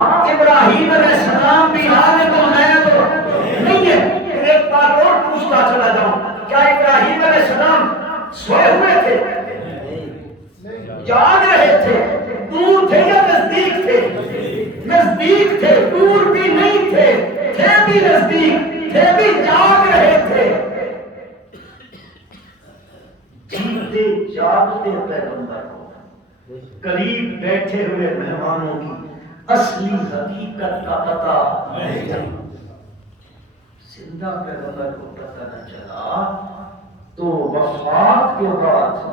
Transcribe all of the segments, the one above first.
ابراہیم علیہ السلام بھی عالم الغیب نہیں ہے. ایک بات اور پوچھتا چلا جاؤں، کیا ابراہیم علیہ السلام سوئے ہوئے تھے؟ جاگ رہے تھے؟ دور تھے یا نزدیک تھے؟ نزدیک تھے، دور بھی نہیں تھے، تھے بھی نزدیک، تھے بھی جاگ رہے تھے. جیتے جاگتے پیغمبر کو قریب بیٹھے ہوئے مہمانوں کی اصلی حقیقت کا پتہ نہیں چلا. زندہ پیغمبر کو پتہ نہ چلا تو وفات کے بعد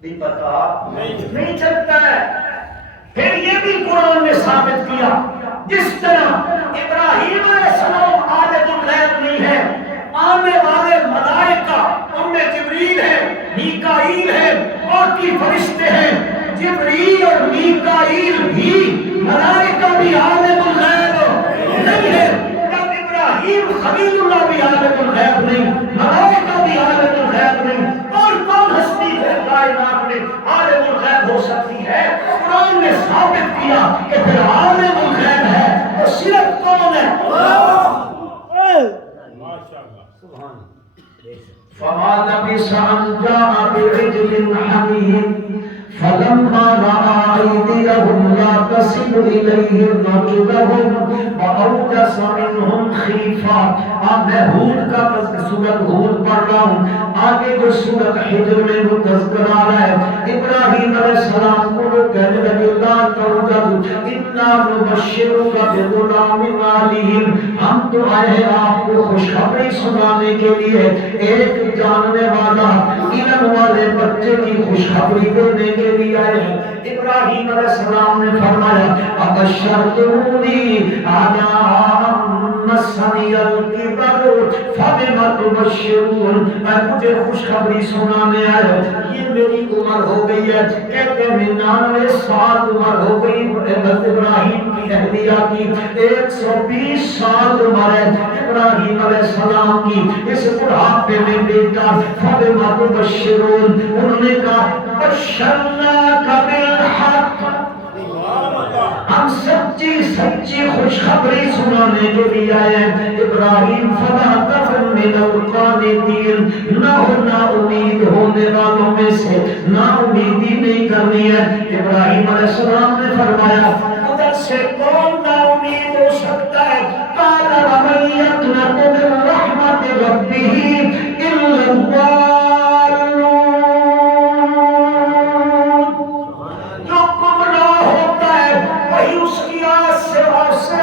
بھی پتہ نہیں چلتا ہے. پھر یہ بھی قرآن نے ثابت کیا، جس طرح ابراہیم علیہ السلام عالم الغیب نہیں ہے، آنے والے ملائکہ ان میں جبریل ہے، میکائیل ہے، باقی فرشتے ہیں. جبریل اور میکائیل بھی ملائکہ بھی عالم الغیب نہیں ہے. جب ابراہیم خلیل اللہ بھی عالم الغیب نہیں، ملائکہ بھی عالم الغیب نہیں، اور کون ہستی ہے کائنات میں عالم الغیب ہو سکتی ہے؟ قرآن نے ثابت کیا کہ پھر عالم الغیب ہے تو صرف کون ہے؟ فما لبث أن جاء بعجل حنيذ فلما رأى أيديهم لا تصل إليه نكرهم وأوجس منهم خيفة. اب میں ہود کا سورۃ ہود پڑھ رہا ہوں، آگے جو سورۃ حجر میں وہ تذکرہ آ رہا ہے. ابراہیم علیہ السلام کو وہ کہنے لگے لا توجد انا نبشرک بغلام علیم، ہم تو آئے ہیں آپ کو خوشخبری سنانے کے لیے، ایک جاننے والا علم والے بچے کی خوشخبری دینے کے لیے آئے ہیں. ابراہیم علیہ السلام نے فرمایا ابشرتمونی علی مسنی الکبر فبم تبشرون، مجھے خوشخبری سنانے آئے، یہ میری عمر ہو گئی ہے. کہتے 99 سال عمر ہو گئی ابراہیم کی اہلیہ کی، 120 سال عمر ہے ابراہیم علیہ السلام کی. اس بڑھاپے میں بیٹا فبم تبشرون، انہوں نے کہا بشرناک بالحق، ہم سچی خوشخبری سنانے کے لیے آئے ہیں. ابراہیم فلا تکن من القانتین، نہ ہونا امید ہونے والوں میں سے، نا امیدی نہیں کرنی ہے. ابراہیم علیہ السلام نے فرمایا ادھر سے کون نا امید ہو سکتا ہے؟ قال ومن یقنط من رحمت ربہ الا الضالون، جو گمراہ ہوتا ہے وہی اس کی آس سے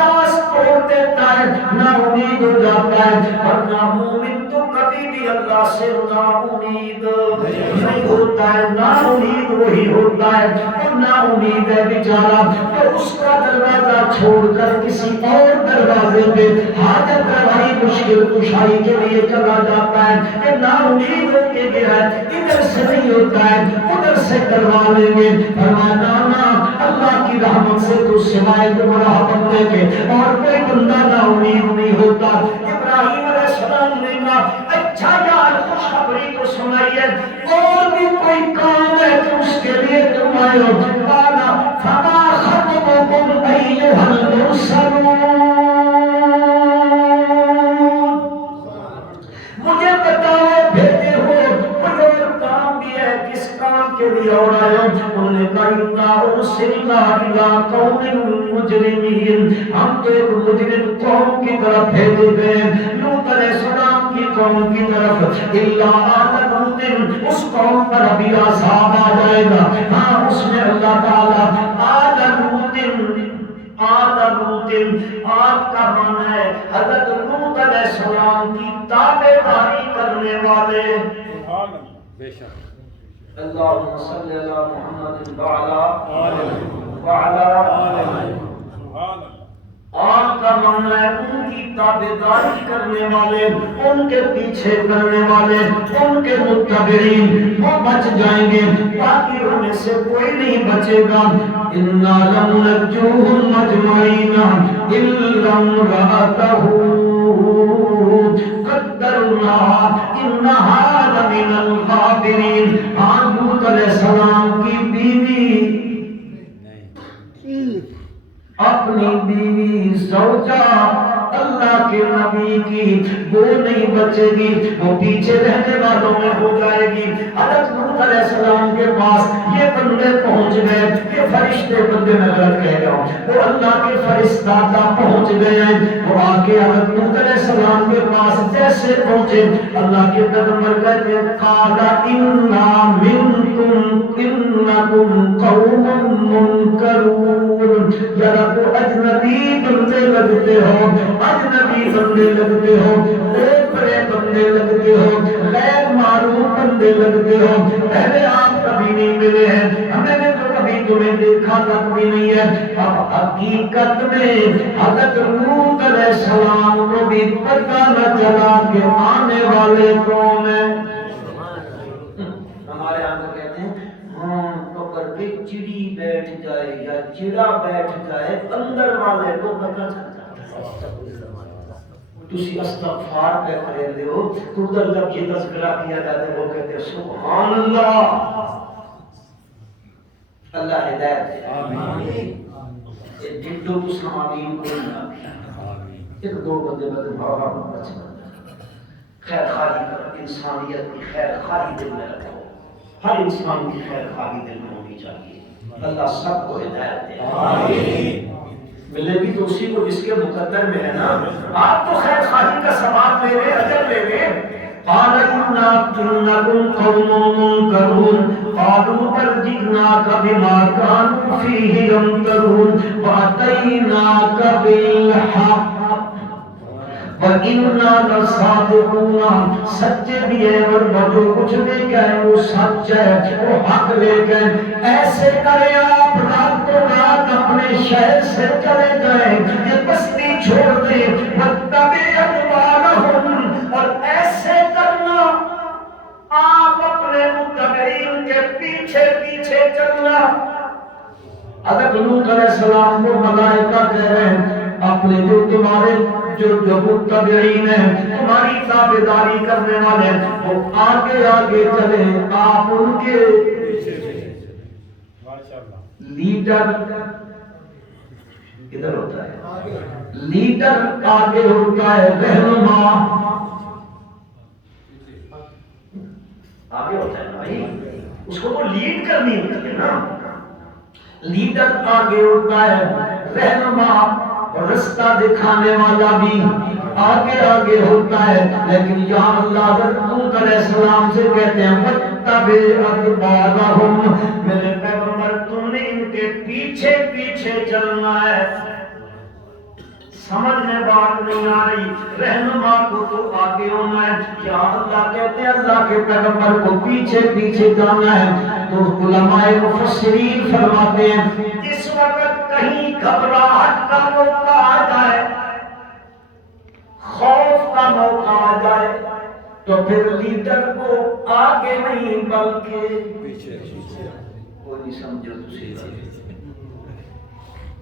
آس توڑ دیتا ہے، نا امید ہو جاتا ہے. اور نا مومن تو کبھی بھی اللہ سے نا امید نہیں ہوتا ہے. نا امید وہی ہوتا ہے اور نا امید ہے بیچارہ تو اس کا دروازہ چھوڑ کر کسی اور دروازے پہ حاجت روائی مشکل کشائی کے لیے چلا جاتا ہے کہ نا امید ہو کے گیا ہے، ادھر سے نہیں ہوتا ہے ادھر سے کروا لیں گے. فرمایا نا اللہ کی رحمت سے تو سوائے گمراہ بندے کے اور کوئی بندہ نا امید نہیں ہوتا. ابراہیم علیہ السلام نے کہا اچھا یار خوشخبری تو سنائیے، اور بھی کوئی کام ہے تو اس کے لیے تم آئے ہو. قال فما خطبكم أيها المرسلون، مجھے بتاؤ بھیجے ہو کوئی اور کام بھی ہے، کس کام کے لیے اور آئے ہو؟ انہوں نے کہا انا ارسلنا الى قوم مجرمین، ہم تو ایک مجرم قوم کی طرف بھیجے گئے، لوط علیہ السلام کی قوم کی طرف. الا آل لوط، اس قوم پر ابھی عذاب آ جائے گا. ہاں اس میں اللہ تعالیٰ آل لوط، آل لوط، آپ کا معنی ہے حضرت لوط علیہ السلام کی تابع داری کرنے والے. بے شک. اللہم صلی علی محمد وعلی آپ کا معنی ہے ان کی تابعداری کرنے والے، ان کے پیچھے کرنے والے، ان کے متبعین وہ بچ جائیں گے، باقی ان میں سے کوئی نہیں بچے گا. انا لننجوہم اجمعین الا امرأتہ قدرنا انہا لمن الغابرین. لوط علیہ السلام کی بیوی اپنے اپنی بیوی زوجہ اللہ کے نبی کی وہ نہیں بچے گی، وہ پیچھے رہنے والوں میں ہو جائے گی۔ حضرت لوط علیہ السلام کے پاس یہ بندے پہنچ گئے، یہ فرشتے بندے میں غلط کہہ رہا ہوں، وہ اللہ کے فرشتہ پہنچ گئے ہیں۔ وہ آ کے حضرت لوط علیہ السلام کے پاس جیسے پہنچے، اللہ کے پیغمبر کہتے ہیں قال انا منکم انکم قوم منکرون، یار کو اجنبی بندے لگتے ہو، اجنبی بندے لگتے ہو، اوپرے بندے لگتے ہو، غیر معروف بندے لگتے ہو، پہلے آپ کبھی نہیں ملے ہیں، ہمیں نے تو کبھی تمہیں دیکھا تک بھی نہیں ہے۔ اب حقیقت میں حضرت لوط علیہ السلام کو بھی پتہ نہ چلا کہ آنے والے کون ہیں۔ ہمارے یہاں کو کہتے ہیں قبر پہ چڑی بیٹھ جائے یا چڑا بیٹھ جائے، اندر والے کو پتہ چل جاتا ہے۔ تسی استغفار پہ کرے دے ہو تو جب یہ تذکرہ کیا جاتا ہے وہ کہتے ہیں سبحان اللہ، اللہ ہدایت دے۔ آمین۔ یہ جدو تو آمین کوئی نہ ایک دو بندے بدے بھاگا بچ خیر خواہی کر، انسانیت کی خیر خواہی دل میں رکھو، ہر انسان کی خیر خواہی دل میں ہونی چاہیے۔ اللہ سب کو ہدایت دے۔ آمین۔ ملے گی تو اسی کو جس کے مقدر میں ہے نا، آپ تو خیر خواہی کا ثواب لے رہے، اجر لے رہے۔ قال انکم قوم منکرون قالوا بل جئناک بما كانوا فيه يمترون واتیناک بالحق وَإِنَّا لَصَادِقُونَ، سچے بھی ہیں اور جو کچھ لے گئے وہ سچ ہے، وہ حق لے گئے۔ ایسے کرے آپ راتوں رات اپنے شہر سے چلے جائیں، یہ بستی چھوڑ دیں، وَاتَّبِعْ أَدْبَارَهُمْ، اور ایسے کرنا آپ اپنے متبعین کے پیچھے پیچھے چلنا۔ حضرت لوط علیہ السلام کو ملائکہ کہہ رہے ہیں اپنے جو تمہارے جو متبعین ہیں، تمہاری تابعداری کرنے والے ہیں، وہ آگے آگے چلے، آپ ان کے لیڈر ادھر ہوتا ہے، لیڈر آگے ہوتا ہے، رہنما آگے ہوتا ہے بھائی، اس کو تو لیڈ کرنی ہوتی ہے نا، لیڈر آگے ہوتا ہے، رہنما رستہ دکھانے والا بھی آگے آگے ہوتا ہے۔ لیکن یہاں اللہ حضرت علیہ السلام سے کہتے ہیں وَاتَّبِعْ أَدْبَارَهُمْ، میرے پیغمبر تم نے ان کے پیچھے پیچھے چلنا ہے۔ سمجھ میں بات نہیں آ رہی، رہنما کو تو آگے ہونا ہے، یا اللہ کہتے ہیں اللہ کے پیغمبر کو پیچھے پیچھے جانا ہے۔ تو علماء مفسرین فرماتے ہیں اس وقت کہیں گھبراہٹ کا موقع آ جائے، خوف کا موقع آ جائے تو پھر لیڈر کو آگے نہیں بلکہ پیچھے۔ وہ نہیں سمجھو تسی،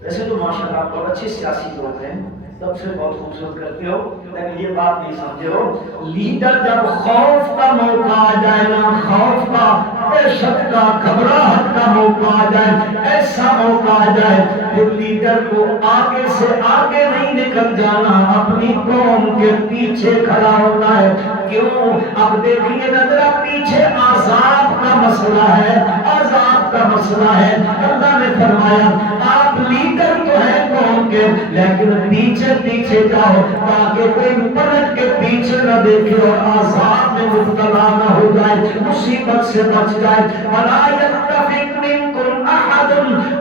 ویسے تو ماشاءاللہ آپ بہت اچھے سیاسی لوگ ہیں، سب سے بہت خوبصورت کرتے ہو، لیکن یہ بات نہیں سمجھے ہو، لیڈر جب خوف کا موقع آ جائے نا، خوف کا، دہشت کا، گھبراہٹ کا موقع آ جائے، ایسا موقع آ جائے، پھر لیڈر کو آگے سے آگے نہیں نکل جانا، اپنی قوم کے پیچھے کھڑا ہونا ہے۔ کیوں؟ اب دیکھیے ذرا پیچھے عذاب کا مسئلہ ہے، عذاب کا مسئلہ ہے۔ اللہ نے فرمایا آپ لیڈر تو ہیں قوم کے، لیکن پیچھے پیچھے جاؤ تاکہ کوئی پلٹ کے پیچھے نہ دیکھے اور عذاب میں مبتلا نہ ہو جائے، مصیبت سے بچ جائے۔ وَلَا يَتَّفِقْ مِنْكُمْ أَحَدٌ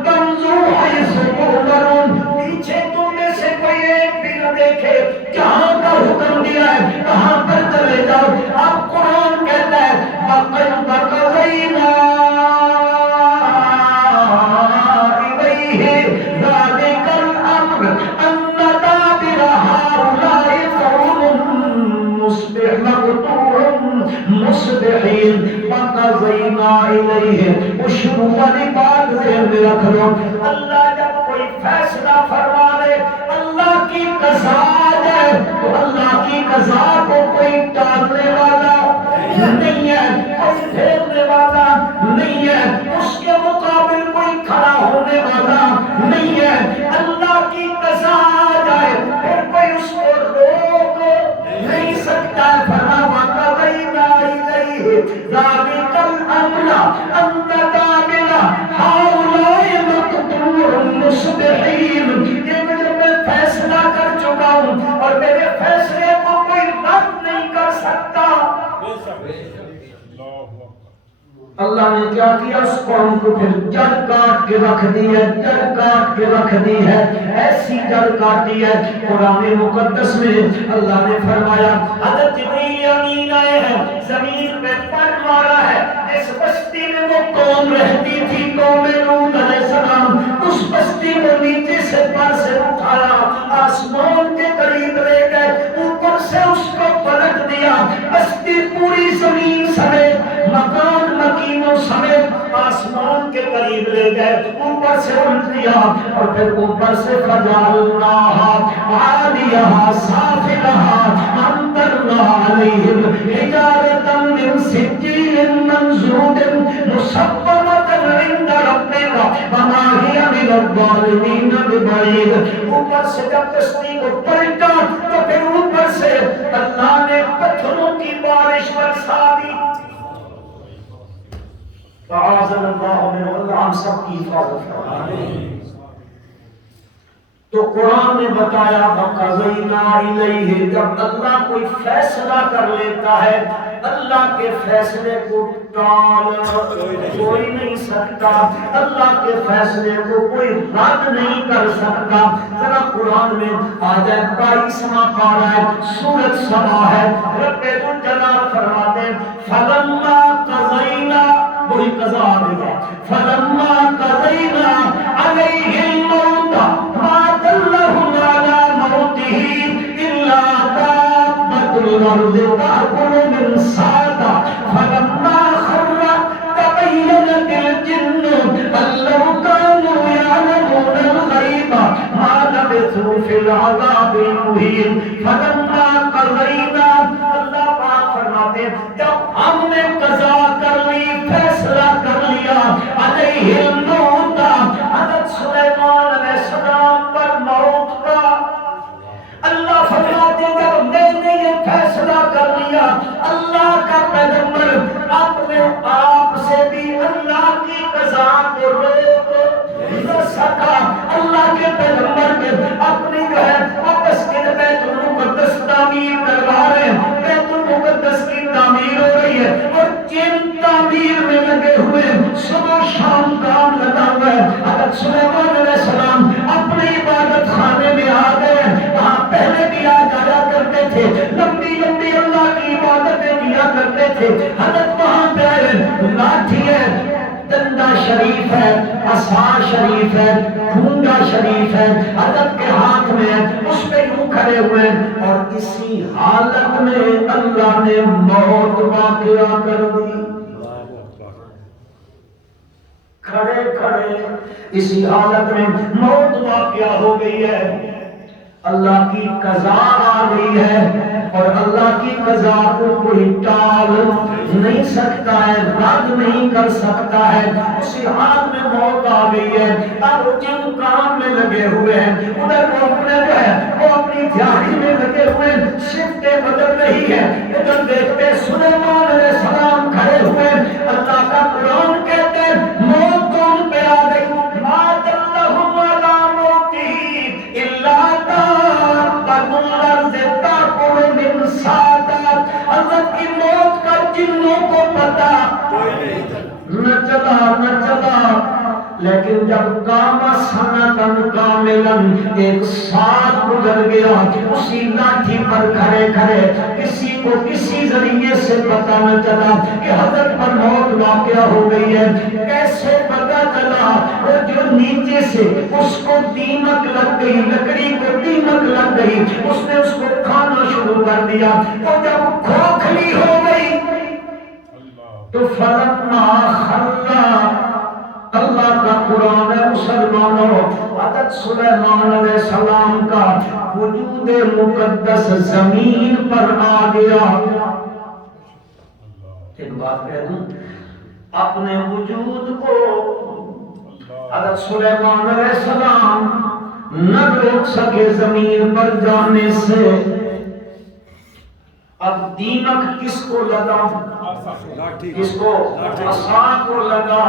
تَمْضُوا حَيْثُ تُؤْمَرُونَ، پیچھے تم میں سے کوئی ایک بھی نہ دیکھے، جہاں کا حکم دیا ہے کہاں پر چلے جاؤ۔ اب قرآن کہتا ہے وَقَدْ قَضَيْنَا إِلَيْهِ ذَلِكَ الْأَمْرَ أَنَّ دَابِرَ هَٰؤُلَاءِ قَوْمٌ مُصْبِحِينَ فَقَضَيْنَا إِلَيْهِ، اشرو والی بات ذہن میں رکھ لو، اللہ جب کوئی فیصلہ فرما لے، اللہ کی قضا ہے تو اللہ کی قضا کو کوئی ٹالنے والا نہیں ہے، کوئی پھیرنے والا نہیں ہے، اس کے مقابل کوئی کھڑا ہونے والا نہیں ہے۔ اللہ کی ہوں اور میرے فیصلے کو کوئی رد نہیں کر سکتا۔ اللہ نے کیا کیا؟ اس قوم کو پھر جڑ کاٹ کے رکھ دی ہے، جڑ کاٹ کے رکھ دی ہے، ایسی جڑ کاٹی ہے۔ قرآن مقدس میں اللہ نے فرمایا حضرت جبریل امین آئے ہیں، زمین پہ پر مارا ہے، اس بستی میں وہ قوم رہتی تھی، قوم لوط علیہ السلام، اس بستی کو نیچے سے پر سے اٹھایا، آسمان کے قریب لے گئے، اوپر سے اس کو پلٹ دیا، بستی پوری زمین سمیت مکان مکینوں سمیت آسمان کے قریب لے گئے، اوپر سے الٹ دیا اور پھر اوپر سے فجعلناها عالیہا سافلہا امطرنا علیہم حجارۃ من سجیل منضود مصومۃ عند ربک وما ہی من الظالمین ببعید۔ اوپر سے جب کشتی کو پلٹا تو پھر اوپر سے اللہ نے پتھروں کی بارش برسا دی۔ تعاذنا اللہ من، اللہ ہم سب کی حفاظت فرمائے۔ تو قرآن نے بتایا وَقَضَيْنَا إِلَيْهِ، جب اللہ کوئی فیصلہ کر لیتا ہے اللہ کے فیصلے کو ٹال کوئی نہیں سکتا، اللہ کے فیصلے کو کوئی رد نہیں کر سکتا۔ ذرا قرآن میں آ جائے 22واں پارہ ہے، سورۃ سبا ہے، رب الجلال فرماتے ہیں فَلَمَّا قَضَيْنَا، وہی قضا آ گیا، فَلَمَّا قَضَيْنَا عَلَيْهِ الْمَوْتَ مَا دَلَّهُمْ عَلَى مَوْتِهِ إِلَّا دَابَّةُ الْأَرْضِ تَأْكُلُ مِنْ سَأَتِهَا فَلَمَّا خَرَّ تَبَيَّنَتِ الْجِنُّ أَن لَّوْ كَانُوا يَعْلَمُونَ الْغَيْبَ مَا لَبِثُوا فِي الْعَذَابِ الْمُهِينِ فَلَمَّا قَضَيْنَا، اللہ پاک فرماتے ہیں جب ہم نے قضا کر لی، فیصلہ کر لیا، علیہ الموت، حضرت سلیمان علیہ السلام پر موت کا، اللہ فرماتے ہیں جب میں نے یہ فیصلہ کر لیا، اللہ کا پیغمبر اپنے آپ سے بھی اللہ کی قضا کو روک نہ سکا۔ اللہ کے پیغمبر کے اپنی جو ہے واپس کے بیت المقدس تعمیر کروا رہے ہیں، بیت المقدس کی تعمیر ہو رہی ہے اور جن تعمیر میں لگے ہوئے صبح شام کام لگا ہوا ہے۔ حضرت سلیمان علیہ السلام اپنے عبادت خانے میں آ گئے، وہاں پہلے بھی آ جایا کرتے تھے، لمبی لمبی اللہ کی عبادتیں کیا کرتے تھے۔ حضرت وہاں پہ آئے، لاٹھی ہے، ڈنڈا شریف ہے، عصا شریف ہے، کھونگا شریف ہے، حضرت کے ہاتھ میں ہے، اس پہ یوں کھڑے ہوئے اور اسی حالت میں اللہ نے موت واقعہ کر دی۔ کھڑے کھڑے اسی حالت میں موت واقعہ ہو گئی ہے۔ اللہ کی قضا آ گئی ہے اور اللہ کی قضا کو کوئی ٹال نہیں سکتا ہے، رد نہیں کر سکتا ہے۔ اسی حال میں موت آ گئی ہے۔ اب جن کام میں لگے ہوئے ہیں ادھر وہ اپنے جو ہے وہ اپنی تیاری میں لگے ہوئے، شفٹیں بدل رہی ہے، ادھر دیکھتے سلیمان علیہ السلام کھڑے ہوئے، اللہ کا قرآن کہتے ہیں موت تو ان پہ آ گئی، ما دلہم علی موتہ الا دابۃ الارض تأکل من سأتہا۔ حضرت کی موت کا جنوں کو پتا نہ چلا، لیکن جب قام سنۃ کاملا، ایک سال گزر گیا، اسی لاٹھی پر کھڑے کھڑے کسی کو کسی ذریعے سے پتہ نہ چلا کہ حضرت پر موت واقعہ ہو گئی ہے۔ کیسے پتہ چلا؟ وہ جو نیچے سے اس کو دیمک لگ گئی، لکڑی کو دیمک لگ گئی، اس نے اس کو کھانا شروع کر دیا، وہ جب کھوکھلی ہو گئی تو فلما خلّا، اللہ کا قرآن ہے مسلمانوں، حضرت سلیمان علیہ السلام کا وجود مقدس زمین پر آ گیا۔ ایک بات کہہ دوں، اپنے وجود کو حضرت سلیمان علیہ السلام نہ روک سکے زمین پر جانے سے۔ اب دیمک کس کو لگا؟ کس کو؟ عصا کو لگا۔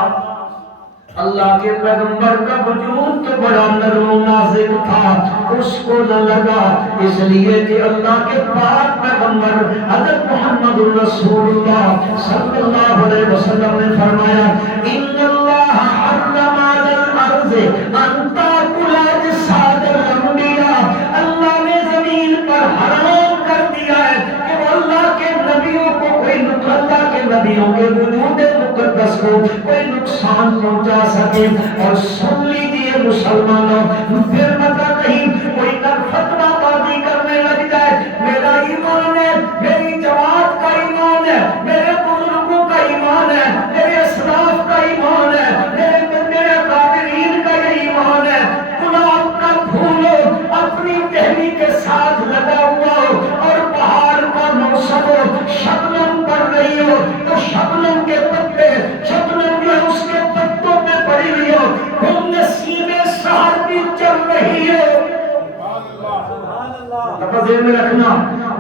اللہ کے پیغمبر کا وجود تو بڑا نرم و نازک تھا، اس کو نہ لگا، اس لیے کہ اللہ کے پاک پیغمبر حضرت محمد رسول اللہ صلی اللہ علیہ وسلم نے فرمایا ان اللہ حرم علی الارض ان تاکل اجساد الانبیاء، اللہ نے زمین پر حرام کر دیا ہے کہ وہ اللہ کے نبیوں کو کوئی اللہ کے نبیوں کے وجود مقدس کو کوئی نقصان پہنچا سکے۔ اور سن لیجیے مسلمانوں، پھر مطلب نہیں کوئی نہ فتویٰ بازی کرنے لگ جائے، میرا ایمان ہے، میری جماعت کا ایمان ہے، میرے بزرگوں کا ایمان ہے، میرے اسلاف کا ایمان ہے، میرے قادرین کا یہ ایمان ہے، گلاب کا پھول اپنی ٹہنی کے ساتھ لگا ہوا ہو اور بہار کا موسم ہو، شبنم پڑ رہی ہو تو شبنم کے پتے، شبنم جو ہے اس کے پتوں پہ پڑی ہوئی ہو، وہ نسیم سحر بھی چل رہی ہے۔ ذہن میں رکھنا،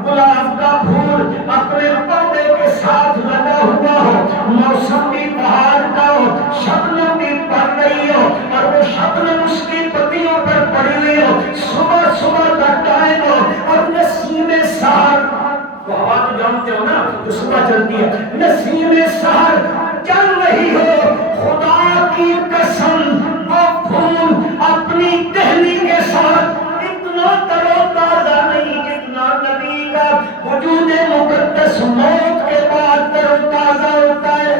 گلاب کا پھول اپنے پودے کے ساتھ لگا ہوا ہو، موسم بھی بہار کا ہو، شبنم بھی پڑ رہی ہو اور وہ شبنم اس کی پتیوں پر پڑی ہوئی ہو، صبح صبح کا ٹائم ہو اور نسیم سحر، تو ہوا تو جانتے ہو نا جو صبح چلتی ہے، نسیم سحر چل رہی ہو، خدا کی قسم وہ پھول اپنی ٹہنی کے ساتھ اتنا تر و تازہ نہیں جتنا نبی کا وجود مقدس موت کے بعد تر و تازہ ہوتا ہے۔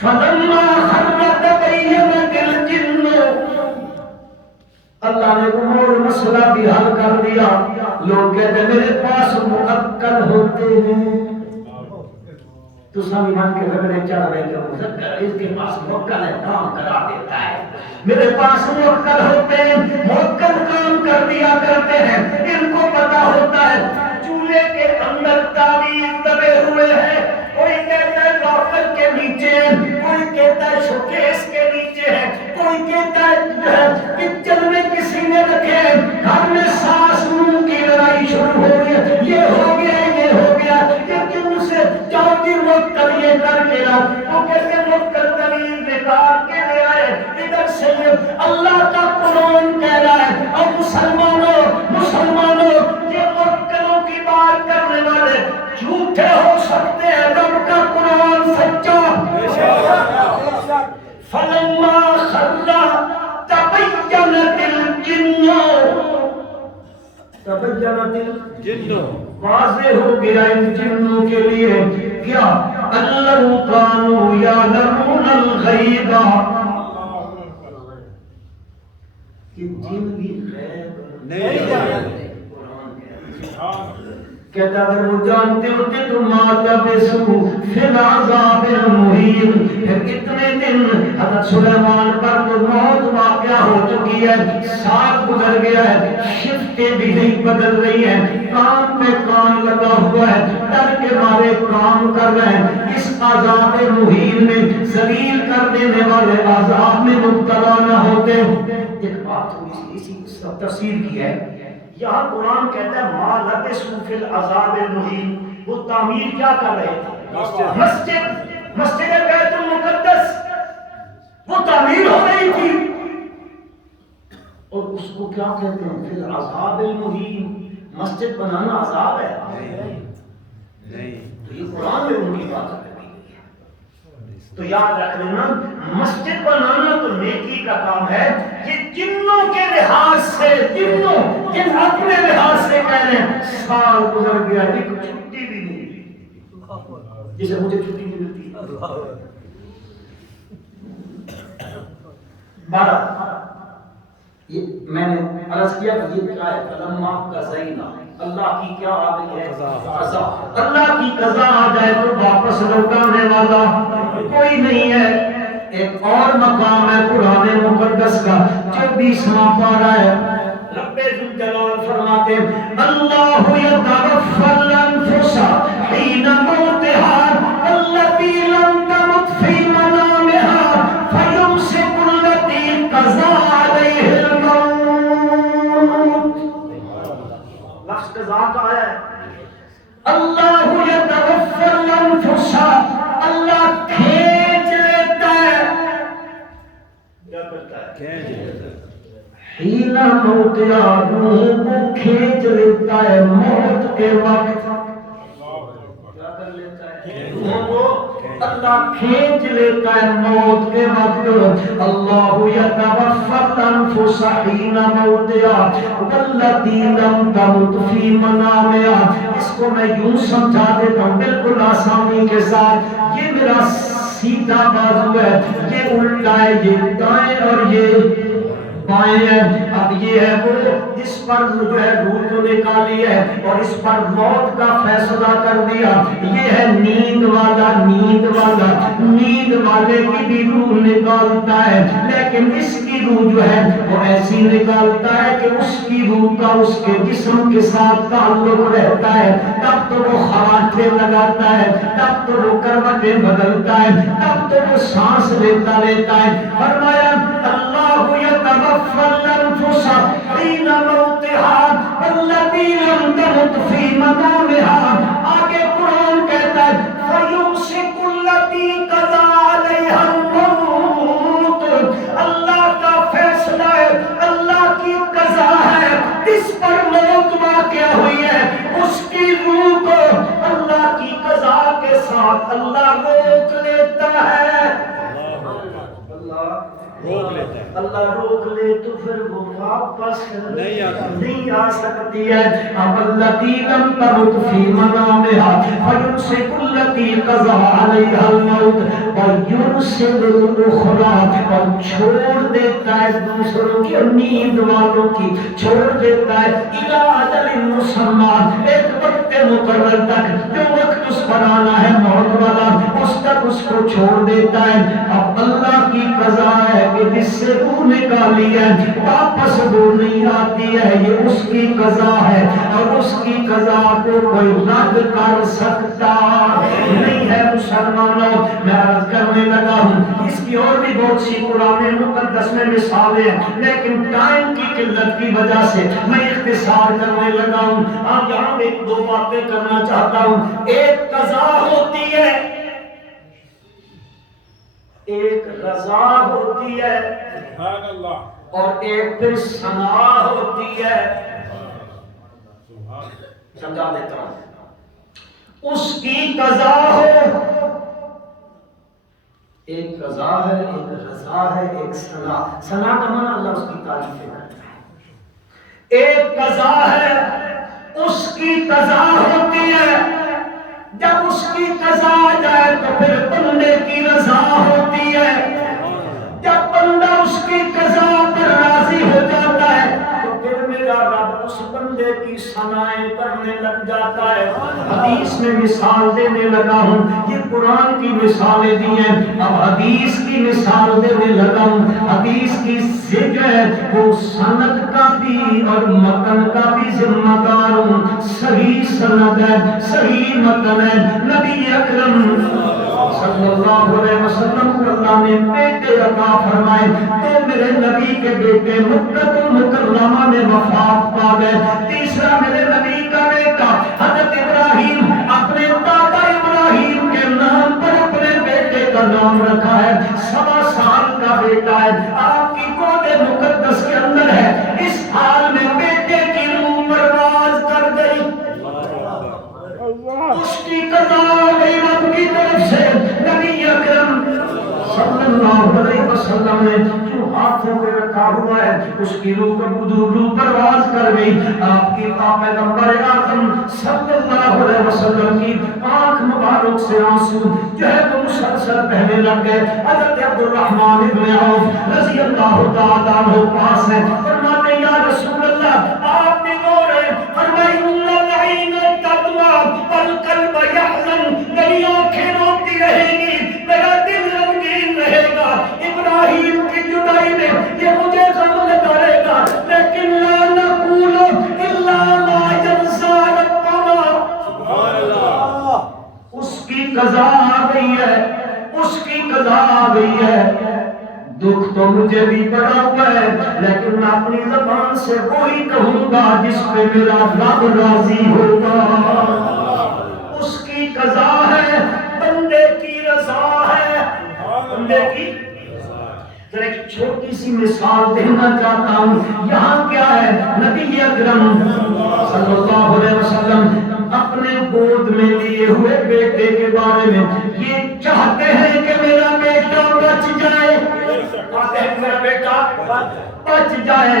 فَلَمَّا خَرَّ تَبَيَّنَتِ الْجِنُّ، اللہ نے وہ اور مسئلہ بھی حل کر دیا۔ لوگ کہتے ہیں میرے پاس مؤکل ہوتے ہیں، تو سامیان کے جھگڑے چل رہے ہیں، اس کے پاس موکل ہے کام کرا دیتا ہے، میرے پاس موکل ہوتے ہیں موکل کام کر دیا کرتے ہیں، ان کو پتا ہوتا ہے چولہے کے اندر تعویذ دبے ہوئے ہیں، کوئی کہتا ہے لاکر کے نیچے ہے، کوئی کہتا ہے شوکیس کے نیچے ہے، کوئی کہتا ہے کچن میں کسی نے رکھے ہیں، گھر میں ساس نوں کی لڑائی شروع ہو گئی ہے، یہ ہو گیا یہ ہو گیا، لیکن اسے چاہتی موکل یہ کر کے لاؤ، وہ کہتے ہیں موکل تعویذ نکال کے لے آئے، ادھر سے اللہ کا قرآن کہہ رہا ہے، اور مسلمانوں یہ موکلوں کی بات کرنے والے جھوٹے ہو سکتے ہیں، رب کا قرآن سچا۔ فَلَمَّا خَرَّ تَبَيَّنَتِ الْجِنُّ، تبینت الجن، واضح ہو گیا ان جنوں کے لیے کیا اللہ کانوا یعلمون الغیب، کہ جن بھی غیب نہیں جانتے۔ کہتا اگر وہ جانتے ہوتے تو ما لبثوا فی العذاب المہین، پھر اتنے دن حضرت سلیمان پر تو موت واقع ہو چکی ہے، سال گزر گیا ہے، شفٹیں بھی نہیں بدل رہی ہیں، کام پہ کام لگا ہوا ہے، ڈر کے مارے کام کر رہے ہیں، اس عذاب مہین میں ذلیل کر دینے والے عذاب میں مبتلا نہ ہوتے۔ ایک بات تھوڑی سی اسی تفسیر کی ہے، یہاں قرآن کہتا ہے ما لبثوا فی العذاب المہین، وہ تعمیر کیا کر رہے تھے؟ مسجد بیت المقدس وہ تعمیر ہو رہی تھی، اور اس کو کیا کہتے ہیں؟ فی العذاب المہین، مسجد بنانا عذاب ہے؟ نہیں، تو یہ قرآن میں ان کی بات ہے۔ تو یاد رکھ لینا مسجد بنانا تو نیکی کا کام ہے، یہ جنوں کے لحاظ سے، جنوں جن اپنے لحاظ سے کہہ رہے ہیں سال گزر گیا ایک چھٹی بھی نہیں ملی، جسے مجھے چھٹی نہیں ملتی۔ بارہ یہ میں نے عرض کیا کہ یہ کیا ہے؟ فلما قضینا، اللہ کی کیا آ گئی ہے؟ قضا۔ اللہ کی قضا آ جائے تو واپس لوٹانے والا کوئی نہیں ہے۔ ایک اور مقام ہے قرآن مقدس کا 24واں پارہ ہے، رب ذوالجلال فرماتے ہیں اللہ یتوفی الانفس حین موتها التی لم تمت فی منامها فیمسک التی قضا علیہ الموت۔ لفظ قضا کا آیا ہے، اللہ یتوفی الانفس، اللہ کھینچ لیتا ہے، کیا کرتا ہے؟ حینا موتیا روح کو کھینچ لیتا ہے موت کے وقت. کیا کر لیتا ہے؟ روح کو اللہ کھینچ لیتا ہے موت کے وقت. اللہ یتوفی الانفس حین موتها والتی لم تمت فی منامها. اس کو میں یوں سمجھا دیتا ہوں بالکل آسانی کے ساتھ. یہ میرا سیدھا بازو ہے، یہ الٹا ہے، یہ دائیں اور یہ بائیں ہے. اب یہ ہے وہ جس پر جو ہے روح تو نکالی ہے اور اس پر موت کا فیصلہ کر دیا. یہ ہے نیند والا. نیند والا نیند والے کی بھی روح نکالتا ہے، لیکن اس کی روح جو ہے وہ ایسی نکالتا ہے کہ اس کی روح کا اس کے جسم کے ساتھ تعلق رہتا ہے. تب تو وہ خراٹے لگاتا ہے، تب تو وہ کروٹیں بدلتا ہے، تب تو وہ سانس لیتا ہے. فرمایا اللہ یتوفی الانفس حین موتها والتی لم تمت فی منامها. آگے قرآن کہتا ہے فیمسک التی قضی علیہا الموت. اللہ کا فیصلہ ہے، اللہ کی قضا ہے، اس پر موت واقع ہوئی ہے. اس کی روح کو اللہ کی قضا کے ساتھ اللہ روک لیتا ہے. اللہ روک لے تو پھر وہ واپس نہیں آ سکتی ہے. اب التی لم تمت فی منامها فیمسک التی قضی علیہا الموت ویرسل الاخری. اور چھوڑ دیتا ہے دوسروں کی، نیند والوں کی چھوڑ دیتا ہے الی اجل مسمی، ایک وقت مقرر تک، جو وقت اس پر آنا ہے موت والا اس تک اس کو چھوڑ دیتا ہے. اب اللہ کی قضا ہے کہ جس سے روح نکالی ہے واپس وہ نہیں آتی ہے. یہ اس کی قضا ہے اور اس کی قضا کو کوئی رد کر سکتا نہیں ہے. مسلمانوں میں عرض کرنے لگا ہوں اس کی اور بھی بہت سی قرآن مقدس میں مثالیں ہیں، لیکن ٹائم کی قلت کی وجہ سے میں اختصار کرنے لگا ہوں. آپ یہاں ایک دو باتیں کرنا چاہتا ہوں. ایک قضا ہوتی ہے، ایک رضا ہوتی ہے، سبحان اللہ، اور ایک پھر ثنا ہوتی ہے. سمجھا دیتا ہوں. اس کی قضا ہو، ایک قضا ہے، ایک رضا ہے، ایک ثنا. ثنا کا معنی اللہ اس کی تعریفیں کرتا ہے. ایک قضا ہے، اس کی قضا ہوتی ہے. جب اس کی قضا آ جائے تو پھر بندے کی رضا ہوتی ہے. جب بندہ اس کی قضا پر راضی ہو جاتا ہے تو پھر میرا رب اس بندے کی ثنائیں کرنے لگ جاتا ہے. حدیث میں مثال دینے لگا ہوں. یہ قرآن کی مثالیں دی ہیں، اب حدیث کی مثال دینے لگا ہوں. حدیث کی جو ہے وہ سند کا بھی اور متن کا بھی ذمہ دار ہوں. صحیح سند ہے، صحیح متن ہے. نبی اکرم صلی اللہ علیہ وسلم کو اللہ نے بیٹے عطا فرمائے تو میرے نبی کے بیٹے مکہ المکرمہ میں وفات پا گئے. تیسرا میرے نبی کا بیٹا حضرت ابراہیم اپنے دادا ابراہیم کے نام پر اپنے بیٹے کا نام رکھا ہے. 7 سال کا بیٹا ہے، آپ کی گود مقدس کے اندر ہے. اس حال میں بیٹے کی روح پرواز کر گئی. اس کی قضا گئی رب کی طرف سے. نبی اکرم صلی اللہ علیہ وسلم نے جو ہاتھوں میں رکھا ہوا ہے اس کی روح پرواز کر گئی. آپ کی پیغمبر اعظم صلی اللہ علیہ وسلم کی آنکھ مبارک سے آنسو جو ہے وہ مسلسل بہنے لگ گئے. حضرت عبد الرحمن بن عوف رضی اللہ تعالیٰ عنہ پاس ہے. فرماتے یا رسول اللہ آپ بھی رو رہے. فرمائی العین تدمع والقلب یحزن، میری آنکھیں روتی رہیں گی، میرا دل غمگین رہے گا. ابراہیم کی جدائی میں یہ مجھے غم لگا رہے گا، لیکن لا نقول الا ما يرضى ربنا. سبحان اللہ. اس کی قضا آ گئی ہے، اس کی قضا آ گئی ہے. دکھ تو مجھے بھی پڑا ہوا ہے، لیکن میں اپنی زبان سے وہی کہوں گا جس پہ میرا رب راضی ہوگا. اس کی قضا ہے، بندے کی رضا ہے. بندے کی ذرا ایک چھوٹی سی مثال دینا چاہتا ہوں. یہاں کیا ہے؟ نبی اکرم صلی اللہ علیہ وسلم اپنے گود میں لیے ہوئے بیٹے کے بارے میں یہ چاہتے ہیں کہ میرا بیٹا بچ جائے. چاہتے ہیں میرا بیٹا بچ جائے.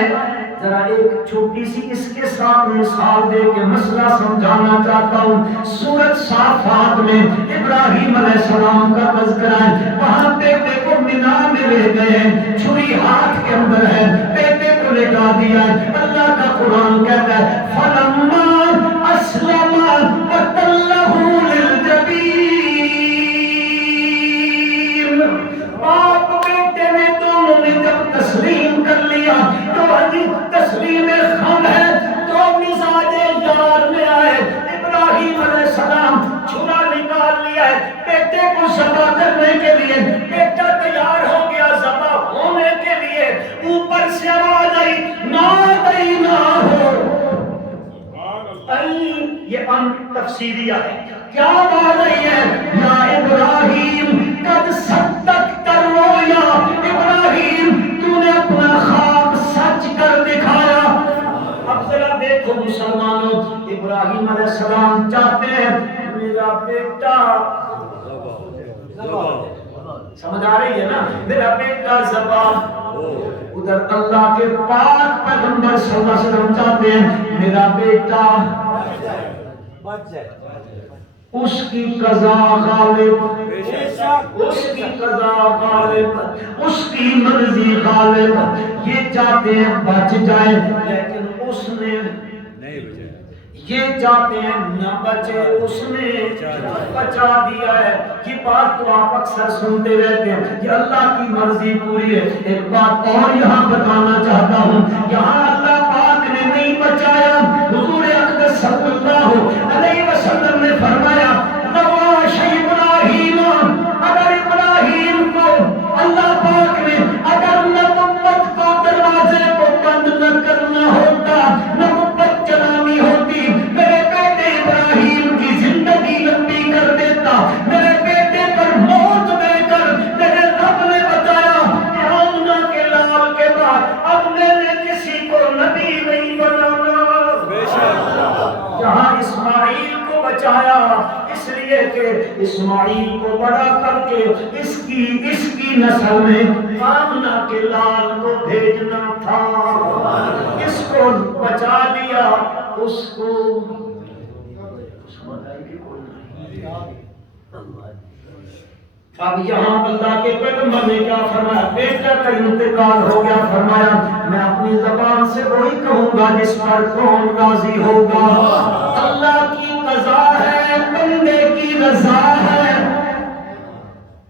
ذرا ایک چھوٹی سی اس کے ساتھ مثال دے کے مسئلہ سمجھانا چاہتا ہوں. سورۃ صافات میں ابراہیم علیہ السلام کا تذکرہ ہے. وہاں بیٹے کو مینا میں لے گئے ہیں, چھری ہاتھ کے اندر ہے, بیٹے کو لٹا دیا ہے. اللہ کا قرآن کہتا ہے فَلَمَّا أَسْلَمَا وَتَلَّهُ لِلْجَبِينِ. باپ بیٹے نے دونوں نے جب تسلیم کر لیا تو تسلیم خم ہے تو مزاج یار میں آئے. ابراہیم علیہ السلام چھرا نکال لیا ہے بیٹے کو ذبح کرنے کے لیے. بیٹا تیار ہو گیا ذبح ہونے کے لیے. اوپر سے آواز آئی نہ ہو. یہ تفسیریہ ہے. کیا بات آئی ہے؟ یا ابراہیم قد صدقت الرؤیا. ابراہیم تو نے اپنا خواب سچ کر دکھایا. اب ذرا دیکھو مسلمانوں, ابراہیم علیہ السلام چاہتے ہیں میرا بیٹا سمجھ آ رہی ہے نا, میرا بیٹا ذبح. ادھر اللہ کے پاک پیغمبر صلی اللہ علیہ وسلم چاہتے ہیں میرا بیٹا بچ جائے. اس کی قضا غالب, اس کی قضا غالب, اس کی مرضی غالب. یہ چاہتے ہیں بچ جائے لیکن اس نے یہ چاہتے ہیں نہ بچے, اس نے بچا دیا ہے. یہ بات تو آپ اکثر سنتے رہتے ہیں, یہ اللہ کی مرضی پوری ہے. ایک بات اور یہاں بتانا چاہتا ہوں, یہاں اللہ پاک نے نہیں بچایا. حضور اقدس صلی اللہ علیہ وسلم نے فرمایا نواش ابراہیم, اگر ابراہیم کو اللہ پاک نے اگر نبوت کو دروازے کو بند نہ کرنا ہوتا, نبوت چلانی ہوتی, میرے بیٹے ابراہیم کی زندگی لمبی کر دیتا. میرے بیٹے پر موت دے کر میرے رب نے بتایا کہ آمنہ کے لال کے بعد اب میں نے کسی کو نبی نہیں بنانا. جہاں اسماعیل کو بچایا اس لیے کہ اسماعیل کو بڑا کر کے اس کی نسل میں آمنہ کے لال کو بھیجنا تھا. اس کو بچا لیا, اس کو اب یہاں اللہ کے پیغمبر نے کیا فرمایا؟ بیٹا کا انتقال ہو گیا. فرمایا میں اپنی زبان سے وہی کہوں گا جس پر کون راضی ہوگا. اللہ کی قضا ہے, بندے کی رضا ہے.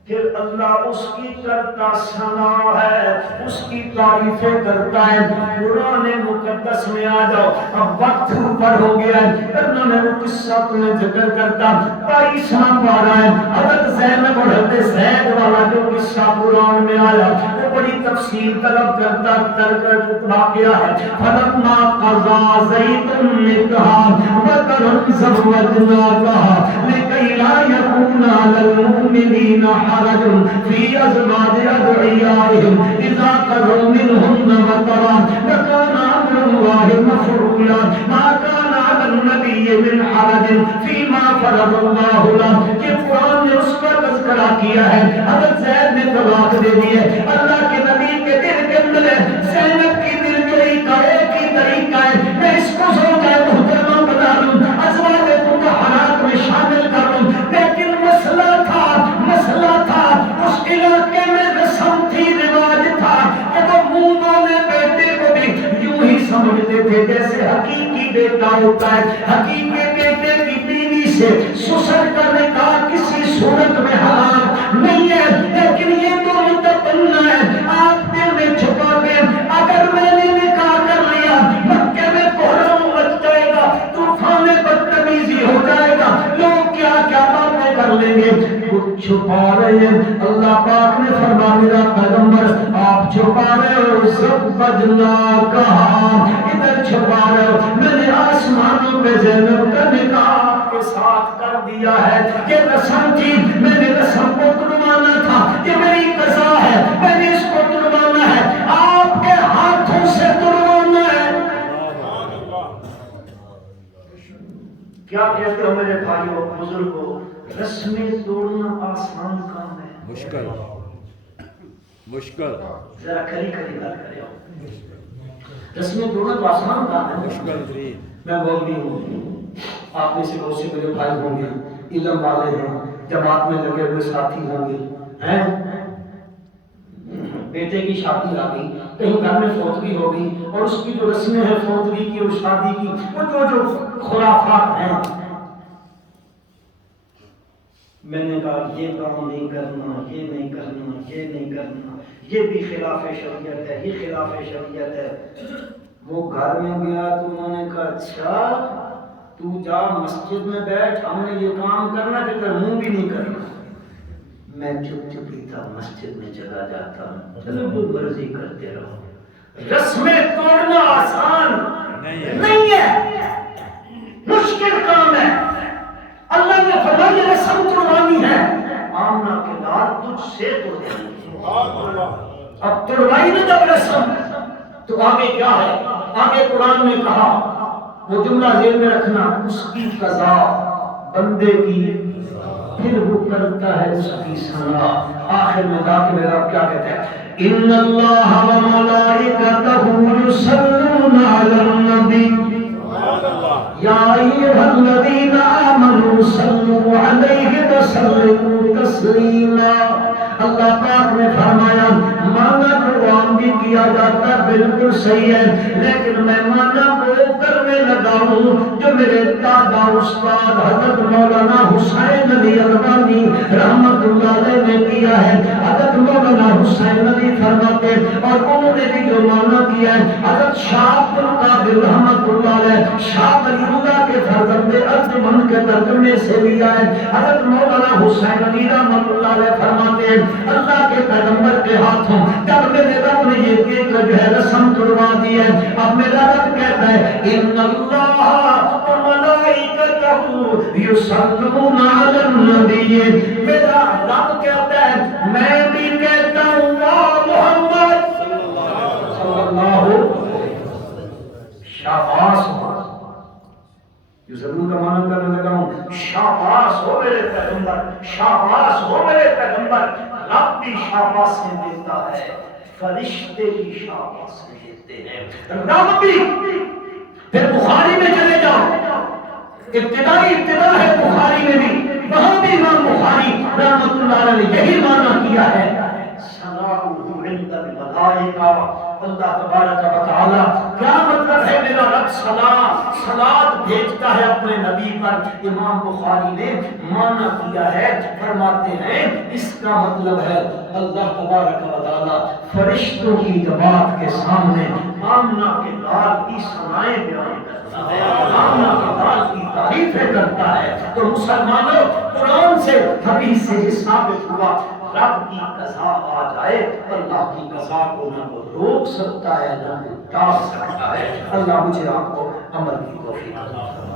پھر اللہ اس کی کرتا ثنا ہے, اس کی تعریفیں کرتا ہے. قرآن مقدس میں آ جاؤ, اب وقت اوپر ہو گیا ہے ورنہ میں وہ قصہ تمہیں ذکر کرتا. 22واں پارہ ہے, حضرت زینب اور حضرت زید والا جو قصہ قرآن میں آیا وہ بڑی تفصیل طلب کرتا کر واقعہ ہے. فلما قضا زید النکاح وطرا زوجناکها لکی لا یکون علی المؤمنین حرج فی ازواج ادعیائهم اذا قضوا منهن وطرا وکان امر اللہ مفعولا ما کان علی النبی من حرج فیما فرض اللہ له. یہ قرآن نے اس کا تذکرہ کیا ہے. حضرت زید نے طلاق دے دی ہے. اللہ کے نبی کے دل کے اندر ہے, زینب کی دل جوئی کا ایک ہی طریقہ ہے, میں اس کو زوجہ محترمہ بنا لوں, ازواج مطہرات میں شامل کر لوں. لیکن مسئلہ تھا اس علاقے میں رسم تھی, رواج تھا کہ وہ منہ بولے بیٹے کو بھی یوں ہی سمجھتے تھے جیسے حقیقی بیٹا ہوتا ہے. حقیقی بیٹے کی بیوی سے سسر کا نکاح کسی صورت میں حرام نہیں ہے, لیکن یہ تو متبنہ ہے. آپ دل میں چھپا کے اگر میں نے نکاح کر لیا مکے میں کوہرام مچ جائے گا, طوفان بدتمیزی ہو جائے گا, لوگ کیا کیا باتیں کر لیں گے. کچھ چھپا رہے ہیں. اللہ پاک نے فرمایا میرا پیغمبر آپ چھپا رہے ہو, سب بدنا کہا ادھر چھپا رہے ہو. میں نے آسمانوں پہ زینب کا نکاح کے ساتھ کر دیا ہے. یہ رسم تھی, میں نے رسم کو تلوانا تھا, یہ میری قضا ہے, میں نے اس کو تلوانا میرے بھائیوں بزرگوں، رسمیں توڑنا آسان کام ہے؟ مشکل مشکل ذرا کھری کھری بات کرے، رسمیں توڑنا تو آسان کام ہے، مشکل ترین. میں بول بھی ہوں، آپ میں سے بہت سے میرے بھائی ہوں گے، علم والے ہیں، جماعت میں لگے ہوئے ساتھی ہوں گے، ہیں بیٹے کی شادی آ گئی، کہیں گھر میں فوتگی ہو گئی، اور اس کی جو رسمیں ہیں فوتگی کی اور شادی کی، وہ جو خرافات ہیں، میں نے کہا یہ کام نہیں کرنا، یہ نہیں کرنا، یہ نہیں کرنا، یہ بھی خلاف شریعت ہے، یہ خلاف شریعت ہے۔ وہ گھر میں گیا تو انہوں نے کہا اچھا تو جا مسجد میں بیٹھ، ہم نے یہ کام کرنا کہ تیرا منہ بھی نہیں کرنا۔ میں چپ چپی تھا مسجد میں چلا جاتا ہوں، چلو جو مرضی کرتے رہو۔ رسمیں توڑنا آسان نہیں ہے، مشکل کام ہے۔ اللہ نے فرمایا یہ رسم توڑوانی ہے، آمنہ کے لال تجھ سے توڑوانی ہے۔ اب توڑوائی نہ جب رسم تو آگے کیا ہے؟ آگے قرآن نے کہا، وہ جملہ ذہن میں رکھنا، اس کی قضا بندے کی، پھر وہ کرتا ہے اس کی سنا۔ آخر میں جا کے میرا کیا کہتا ہے؟ ان اللہ و ملائکتہ یصلون علی النبی یا ایھا الذین آمنوا صلوا علیہ وسلموا تسلیما۔ اللہ پاک نے فرمایا مانا کو عام بھی کیا جاتا بالکل صحیح ہے، لیکن میں مانا کو کرنے لگا ہوں جو میرے دادا استاد حضرت مولانا حسین علی البانی رحمت اللہ علیہ نے کیا ہے۔ حضرت مولانا حسین علی فرماتے اور انہوں نے بھی جو مانا کیا ہے، حضرت شاہ عبد القادر رحمت اللہ علیہ شاہ ولی اللہ کے فرزند ارجمند کے ترجمے سے لیا ہے۔ حضرت مولانا حسین علی رحمت اللہ علیہ فرماتے ہیں اللہ کے پیغمبر کے ہاتھوں جب میرے رب نے یہ ایک جو ہے رسم توڑوا دی ہے، اب میرا رب کہتا ہے ان اللہ و ملائکتہ یصلون علی النبی، میرا رب کہتا ہے میں بھی کہتا ہوں محمد صلی اللہ شاباش ہو، یصلون کا معنی کرنے لگا ہوں، شاباش ہو میرے پیغمبر، شاباش ہو میرے پیغمبر۔ رب بھی شاباشیں دیتا ہے، فرشتے بھی شاباشیں دیتے ہیں، رب بھی۔ پھر بخاری میں چلے جاؤ، ابتدا ہے بخاری میں بھی، وہاں بھی امام بخاری رحمۃ اللہ علیہ نے یہی معنی کیا ہے، ثناؤہ عند الملائکہ۔ اللہ تبارک و تعالی کیا مطلب ہے میرا رب صلاۃ بھیجتا ہے اپنے نبی پر؟ امام بخاری نے معنی کیا ہے، فرماتے ہیں اس کا مطلب ہے اللہ تبارک و تعالی فرشتوں کی جماعت کے سامنے آمنہ کے لال کی ثنائیں بیان کرتا ہے، آمنہ کے لال کی تعریفیں کرتا ہے۔ تو مسلمانوں قرآن سے حدیث سے یہ ثابت ہوا رب کی قضا آ جائے، اللہ کی قضا کو نہ وہ روک سکتا ہے نہ وہ ٹال سکتا ہے۔ اللہ مجھے آپ کو عمل کی توفیق عطا فرمائے۔